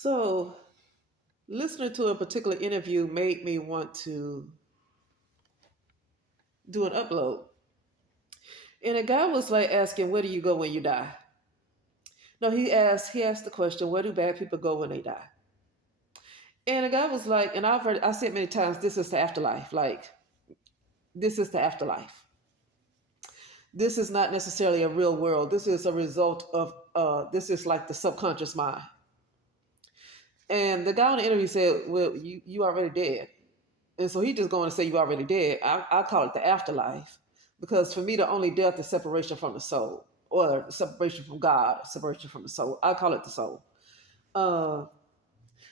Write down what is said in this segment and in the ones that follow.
So, listening to a particular interview made me want to do an upload. And a guy was like asking, "Where do you go when you die?" No, he asked the question, "Where do bad people go when they die?" And a guy was like, and I said many times, this is the afterlife. Like, this is the afterlife. This is not necessarily a real world. This is a result of this is like the subconscious mind. And the guy on the interview said, "Well, you already dead." And so he just going to say you already dead. I call it the afterlife because for me, the only death is separation from the soul or separation from God, separation from the soul. I call it the soul. Uh,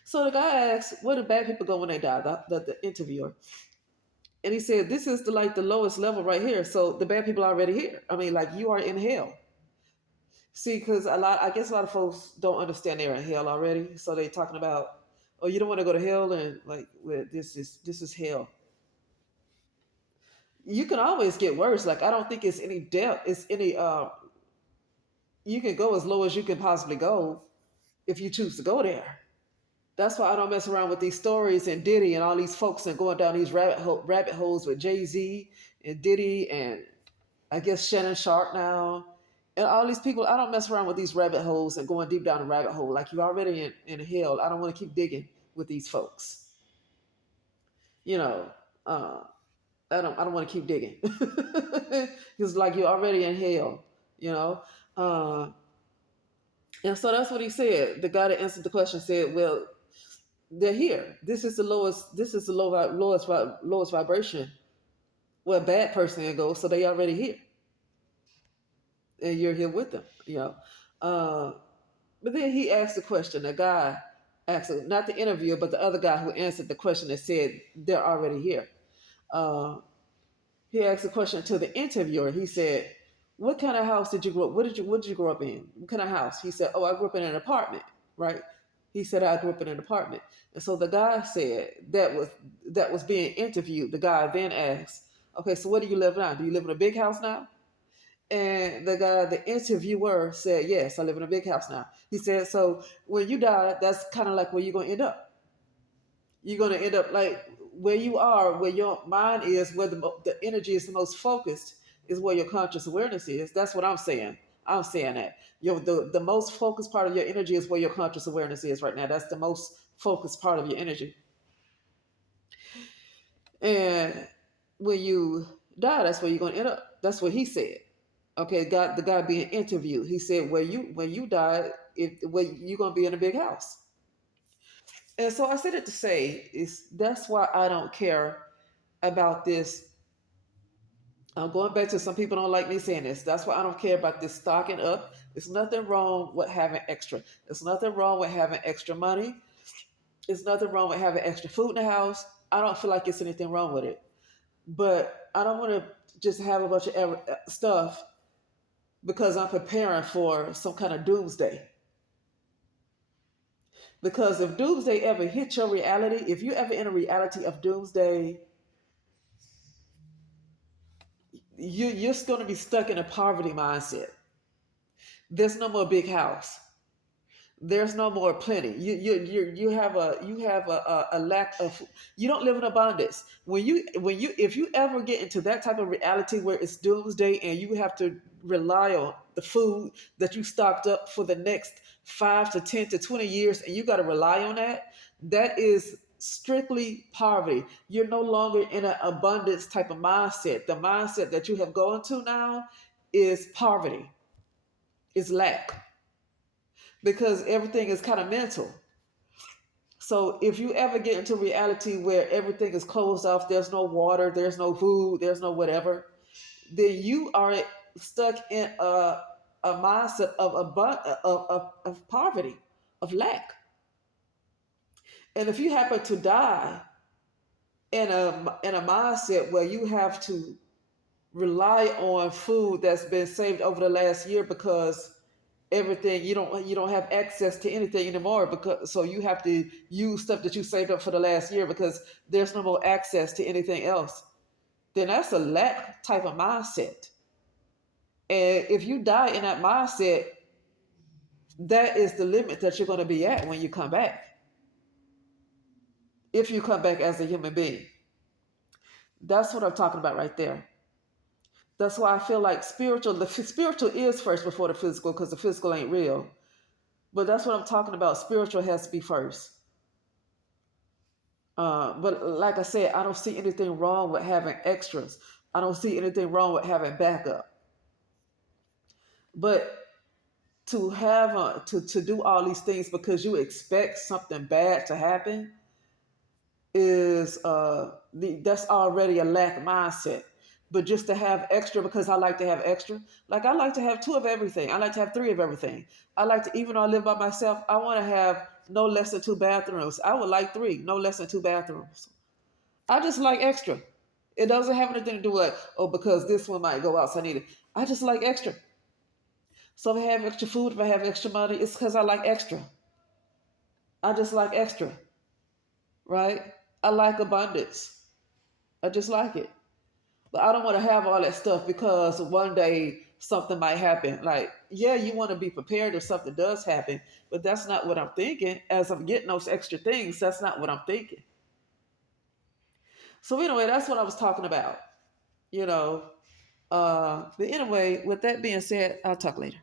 so the guy asked, "Where do bad people go when they die?" The interviewer, and he said, "This is the lowest level right here. So the bad people are already here. I mean, like you are in hell." See, because I guess a lot of folks don't understand they're in hell already. So they talking about, "Oh, you don't want to go to hell," and like, well, this is hell. You can always get worse. Like I don't think it's any depth. It's any. You can go as low as you can possibly go if you choose to go there. That's why I don't mess around with these stories and Diddy and all these folks and going down these rabbit holes with Jay-Z and Diddy and I guess Shannon Sharp now and all these people. I don't mess around with these rabbit holes and going deep down the rabbit hole. Like you're already in hell. I don't want to keep digging with these folks. You know, uh, I don't want to keep digging. It's like you're already in hell. You know. Uh, and so that's what he said. The guy that answered the question said, "Well, they're here. This is the lowest. This is the lowest vibration where a bad person can go. So they already here, and you're here with them. You know." Uh, but then he asked the question. The guy asked, not the interviewer, but the other guy who answered the question that said they're already here. Uh, he asked the question to the interviewer. He said, "What kind of house did you grow up? What did you grow up in? What kind of house?" He said, "Oh, I grew up in an apartment." Right? He said, "I grew up in an apartment." And so the guy said that was being interviewed. The guy then asked, "Okay, so where do you live now? Do you live in a big house now?" And the interviewer said, "Yes, I live in a big house now." He said, "So when you die, that's kind of like where you're going to end up. You're going to end up like where you are, where your mind is, where the energy is the most focused, is where your conscious awareness is." That's what I'm saying. I'm saying that the most focused part of your energy is where your conscious awareness is right now. That's the most focused part of your energy. And when you die, that's where you're going to end up. That's what he said. Okay, God, the guy being interviewed, he said, "Where you when you die, where you're going to be in a big house." And so I said it to say is that's why I don't care about this. I'm going back to some people don't like me saying this. That's why I don't care about this stocking up. There's nothing wrong with having extra. There's nothing wrong with having extra money. There's nothing wrong with having extra food in the house. I don't feel like it's anything wrong with it. But I don't want to just have a bunch of stuff because I'm preparing for some kind of doomsday. Because if doomsday ever hits your reality, if you ever in a reality of doomsday, you're going to be stuck in a poverty mindset. There's no more big house. There's no more plenty. You have a lack of. You don't live in abundance. When you if you ever get into that type of reality where it's doomsday and you have to rely on the food that you stocked up for the next 5 to 10 to 20 years, and you got to rely on that, that is strictly poverty. You're no longer in an abundance type of mindset. The mindset that you have gone to now is poverty, is lack, because everything is kind of mental. So if you ever get into reality where everything is closed off, there's no water, there's no food, there's no whatever, then you are stuck in a mindset of poverty, of lack. And if you happen to die in a mindset where you have to rely on food that's been saved over the last year because everything you don't have access to anything anymore, because so you have to use stuff that you saved up for the last year because there's no more access to anything else, then that's a lack type of mindset. And if you die in that mindset, That is the limit that you're going to be at when you come back. If you come back as a human being, that's what I'm talking about right there. That's why I feel like the spiritual is first before the physical, because the physical ain't real. But that's what I'm talking about. Spiritual has to be first. But like I said, I don't see anything wrong with having extras. I don't see anything wrong with having backup. But to have to do all these things because you expect something bad to happen is that's already a lack mindset. But just to have extra because I like to have extra, like I like to have two of everything. I like to have three of everything. I like to, even though I live by myself, I want to have no less than two bathrooms. I would like three, no less than two bathrooms. I just like extra. It doesn't have anything to do with, oh, because this one might go out, so I need it. I just like extra. So if I have extra food, if I have extra money, it's because I like extra. I just like extra, right? I like abundance. I just like it. But I don't want to have all that stuff because one day something might happen. Like, yeah, you want to be prepared if something does happen, but that's not what I'm thinking. As I'm getting those extra things, that's not what I'm thinking. So anyway, that's what I was talking about. You know. But anyway, with that being said, I'll talk later.